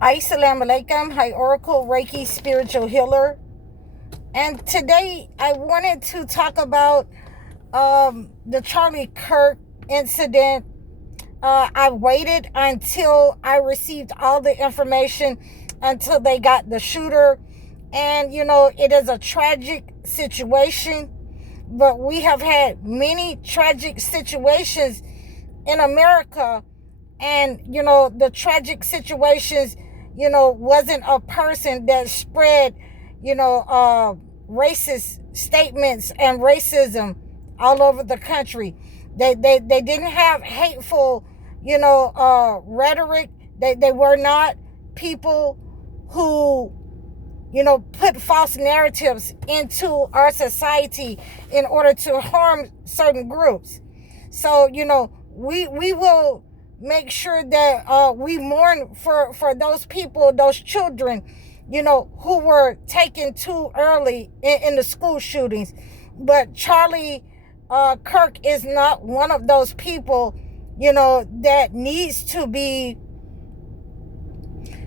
Assalamu alaikum. Hi, Oracle Reiki Spiritual Healer. And today I wanted to talk about the Charlie Kirk incident. I waited until I received all the information until they got the shooter. And, it is a tragic situation, but we have had many tragic situations in America. And, the tragic situations, wasn't a person that spread, racist statements and racism all over the country. They didn't have hateful, rhetoric. They were not people who, put false narratives into our society in order to harm certain groups. So, we will make sure that we mourn for those people, those children, who were taken too early in the school shootings. But Charlie Kirk is not one of those people, that needs to be,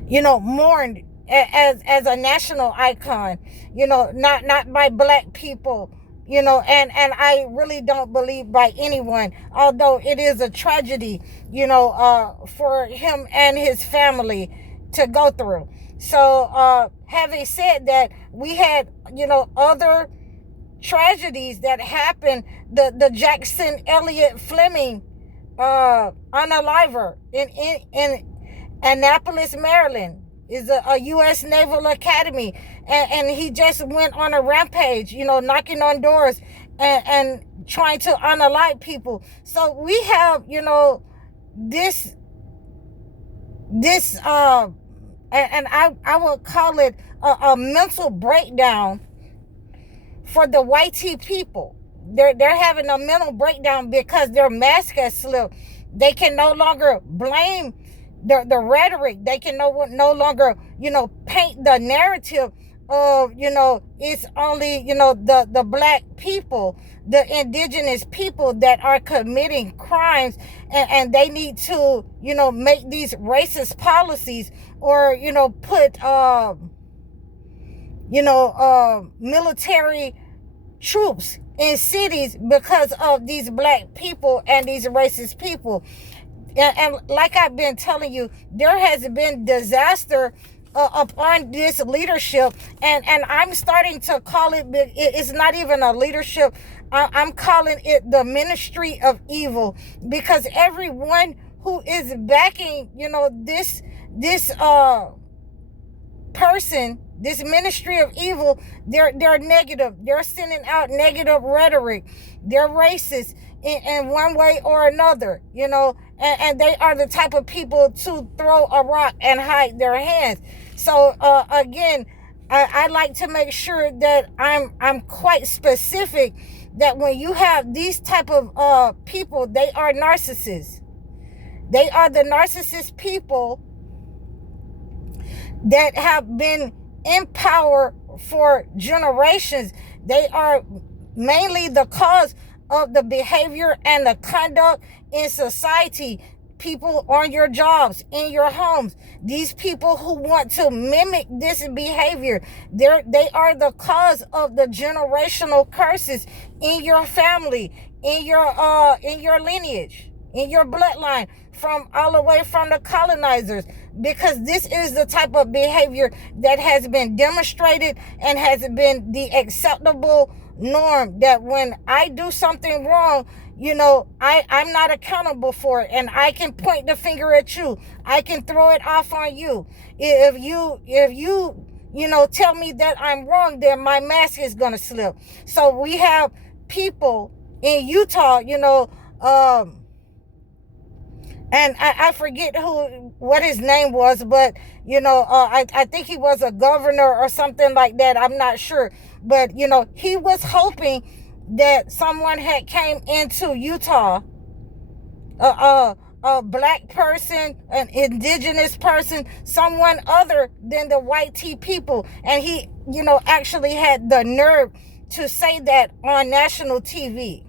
mourned as a national icon, not by black people, and I really don't believe by anyone, although it is a tragedy, for him and his family to go through. So, having said that, we had, other tragedies that happened. The Jackson Elliott Fleming unaliver in Annapolis, Maryland, is a U.S. Naval Academy, and he just went on a rampage, knocking on doors and trying to unalive people. So we have, this and I would call it a mental breakdown for the white people. They're having a mental breakdown because their mask has slipped. They can no longer blame the rhetoric. They can no longer, paint the narrative of, it's only, the black people, the indigenous people that are committing crimes, and they need to, make these racist policies, or, put, military troops in cities because of these black people and these racist people. And like I've been telling you, there has been disaster upon this leadership, and I'm starting to call it, it's not even a leadership, I'm calling it the ministry of evil, because everyone who is backing, this person, this ministry of evil, they're negative. They're sending out negative rhetoric. They're racist in one way or another, and they are the type of people to throw a rock and hide their hands. So again, I like to make sure that I'm quite specific that when you have these type of people, they are narcissists. They are the narcissist people that have been in power for generations. They are mainly the cause of the behavior and the conduct in society. People on your jobs, in your homes, these people who want to mimic this behavior, they are the cause of the generational curses in your family, in your lineage, in your bloodline, from all the way from the colonizers, because this is the type of behavior that has been demonstrated and has been the acceptable norm, that when I do something wrong, I'm not accountable for it, and I can point the finger at you. I can throw it off on you. If you tell me that I'm wrong, then my mask is gonna slip. So we have people in Utah, and I forget what his name was, but I think he was a governor or something like that. I'm not sure, but he was hoping that someone had came into Utah, a black person, an indigenous person, someone other than the white people, and he actually had the nerve to say that on national TV,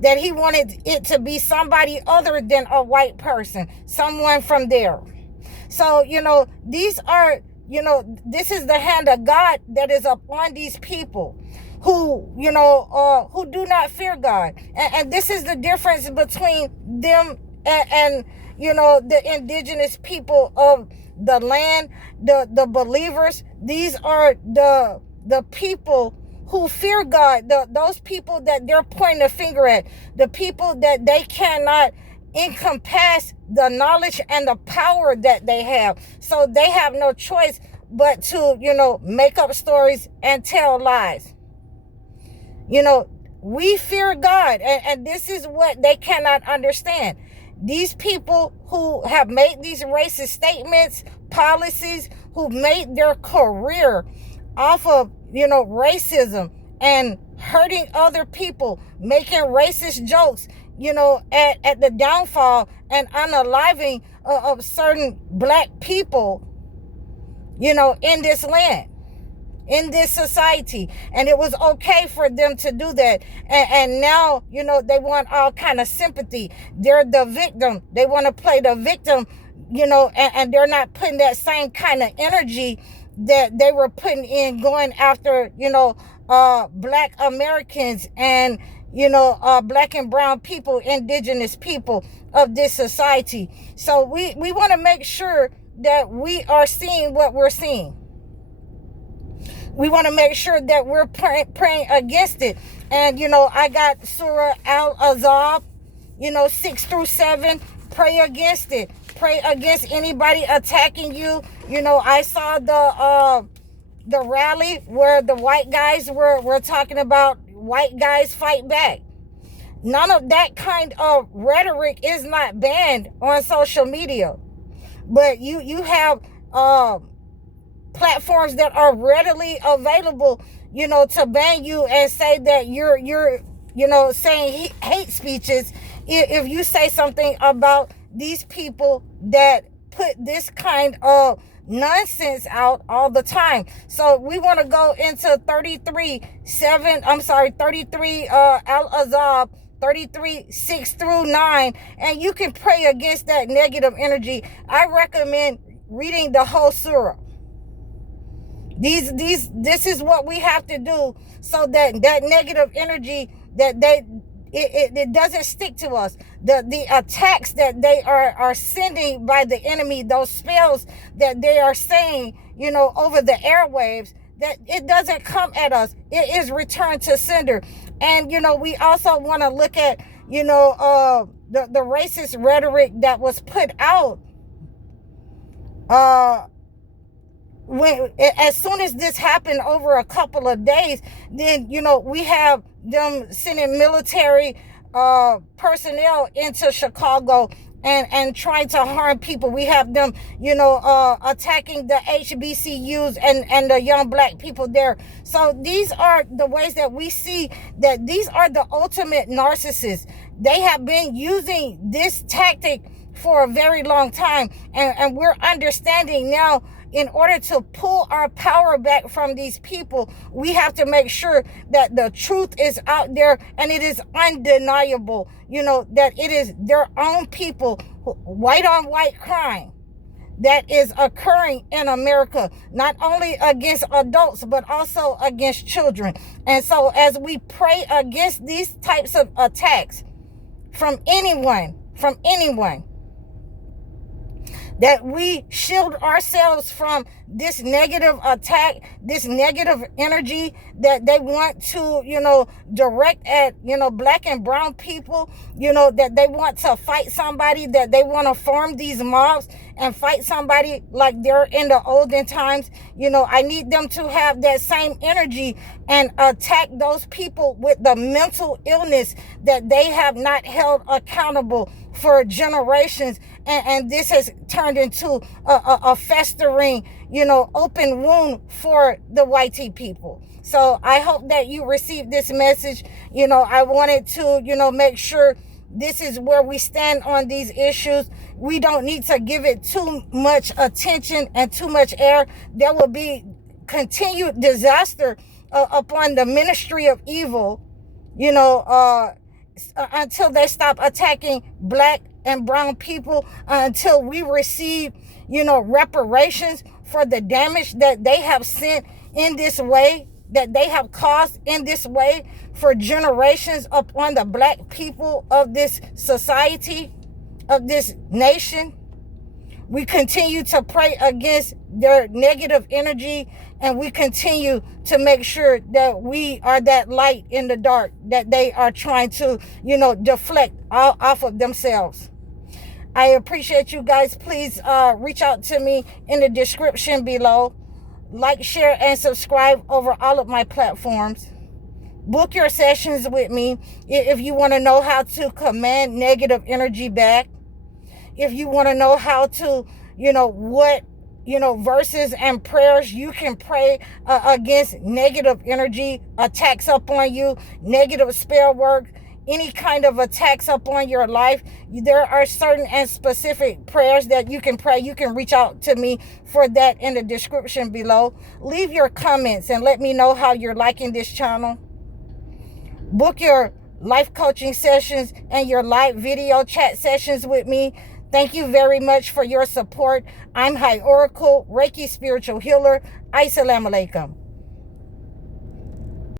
that he wanted it to be somebody other than a white person, someone from there. So, these are, this is the hand of God that is upon these people who, who do not fear God. And this is the difference between them and the indigenous people of the land, the believers. These are the people who fear God, those people that they're pointing the finger at, the people that they cannot encompass the knowledge and the power that they have. So they have no choice but to, make up stories and tell lies. We fear God, and this is what they cannot understand. These people who have made these racist statements, policies, who made their career off of, racism and hurting other people, making racist jokes, at the downfall and unaliving of certain black people, in this land, in this society. And it was okay for them to do that. And now, they want all kind of sympathy. They're the victim. They want to play the victim, and they're not putting that same kind of energy that they were putting in going after, black Americans and, black and brown people, indigenous people of this society. So we want to make sure that we are seeing what we're seeing. We want to make sure that we're praying against it. And, I got Surah Al-Ahzaab, 6-7. Pray against it. Pray against anybody attacking you. I saw the rally where the white guys were talking about white guys fight back. None of that kind of rhetoric is not banned on social media. But you have platforms that are readily available, to ban you and say that you're saying hate speeches if you say something about these people that put this kind of nonsense out all the time. So we want to go into 33 Al-Ahzaab 33:6-9, and you can pray against that negative energy. I recommend reading the whole surah. This is what we have to do so that negative energy that it doesn't stick to us. The attacks that they are sending by the enemy, those spells that they are saying, over the airwaves, that it doesn't come at us. It is returned to sender. And we also want to look at the racist rhetoric that was put out as soon as this happened over a couple of days. Then we have them sending military personnel into Chicago and trying to harm people. We have them attacking the HBCUs and the young black people there. So these are the ways that we see that these are the ultimate narcissists. They have been using this tactic for a very long time, and we're understanding now, in order to pull our power back from these people, we have to make sure that the truth is out there and it is undeniable, that it is their own people, white on white crime that is occurring in America, not only against adults, but also against children. And so as we pray against these types of attacks from anyone, that we shield ourselves from this negative attack, this negative energy that they want to, direct at, black and brown people, that they want to fight somebody, that they want to form these mobs and fight somebody like they're in the olden times. I need them to have that same energy and attack those people with the mental illness that they have not held accountable for generations. And this has turned into a festering, open wound for the YT people. So I hope that you received this message. I wanted to, make sure this is where we stand on these issues. We don't need to give it too much attention and too much air. There will be continued disaster upon the ministry of evil, until they stop attacking black and brown people, until we receive, reparations for the damage that they have sent in this way, that they have caused in this way for generations upon the black people of this society, of this nation. We continue to pray against their negative energy, and we continue to make sure that we are that light in the dark that they are trying to, deflect off of themselves. I appreciate you guys. Please reach out to me in the description below. Like, share, and subscribe over all of my platforms. Book your sessions with me if you want to know how to command negative energy back. If you want to know how to, what, verses and prayers you can pray against negative energy attacks upon you, negative spell work, any kind of attacks upon your life, there are certain and specific prayers that you can pray. You can reach out to me for that in the description below. Leave your comments and let me know how you're liking this channel. Book your life coaching sessions and your live video chat sessions with me. Thank you very much for your support. I'm High Oracle, Reiki Spiritual Healer. Assalamu alaikum.